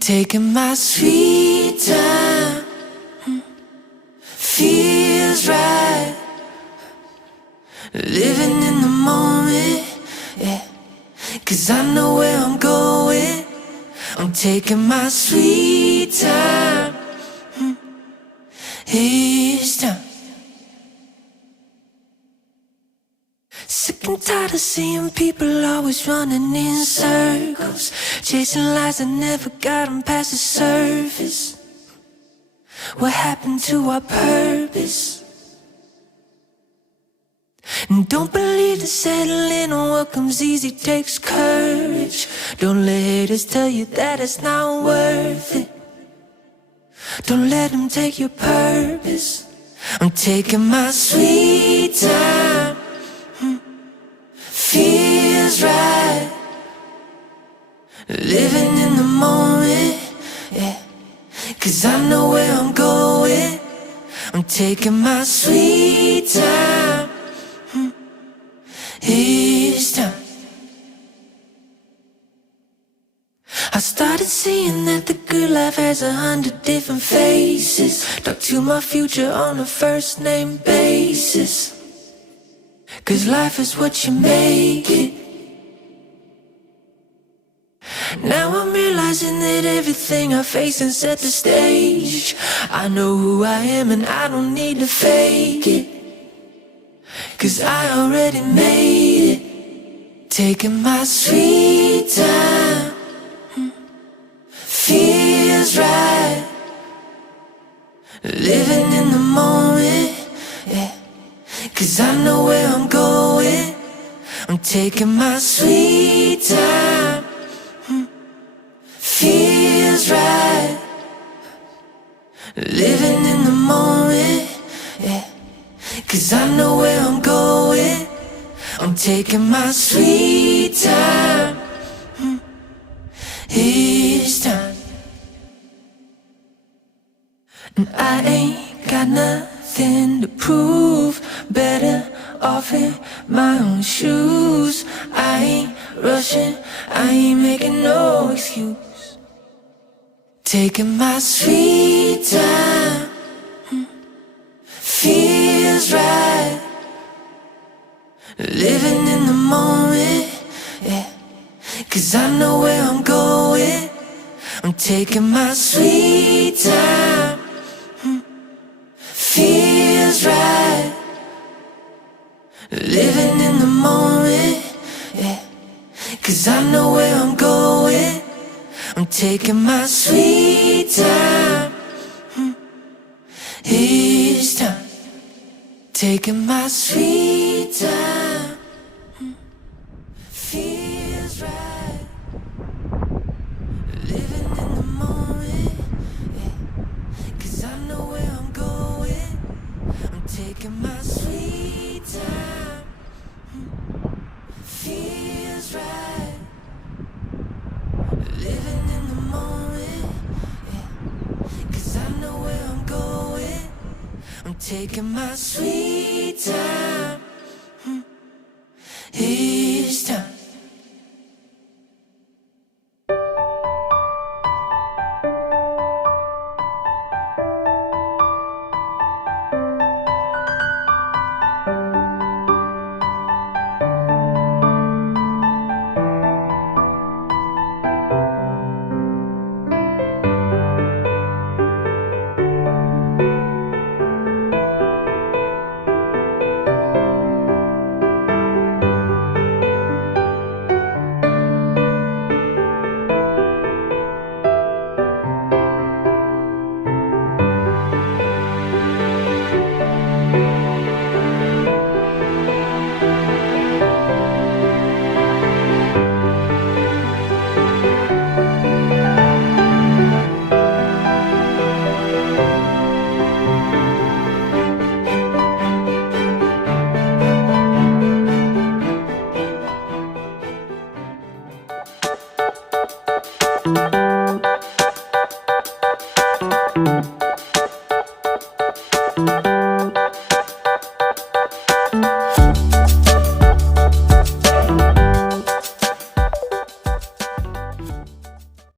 Taking my sweet time, feels right. Living in the moment, yeah. 'Cause I know where I'm going. I'm taking my sweet time, each time. Sick and tired of seeing people always running in circles, chasing lies that never got them past the surface. What happened to our purpose? And don't believe that settling on what comes easy takes courage. Don't let haters tell you that it's not worth it. Don't let them take your purpose. I'm taking my sweet time. Feels right. Living in the moment, yeah. 'Cause I know where I'm going. I'm taking my sweet time. Each time I started seeing that the good life has 100 different faces. Talk to my future on a first name basis. 'Cause life is what you make it. Now I'm realizing that everything I face and set the stage. I know who I am and I don't need to fake it. 'Cause I already made it. Taking my sweet time. Feels right. Living in the moment, yeah. 'Cause I know where I'm going. I'm taking my sweet time. Feels right. Living in the moment, yeah. 'Cause I know where I'm going. I'm taking my sweet time. Each time. And I ain't got nothing to prove. Better off in my own shoes. I ain't rushing, I ain't making no excuse. Taking my sweet time. Feels right. Living in the moment, yeah. 'Cause I know where I'm going. I'm taking my sweet time. Feels right. Living in the moment, yeah. 'Cause I know where I'm going. I'm taking my sweet time. Each time. Taking my sweet time. Feels right. Living in the moment, yeah. 'Cause I know where I'm going. I'm taking my sweet time. Feels right. Living in the moment, yeah. 'Cause I know where I'm going. I'm taking my sweet time. Each time.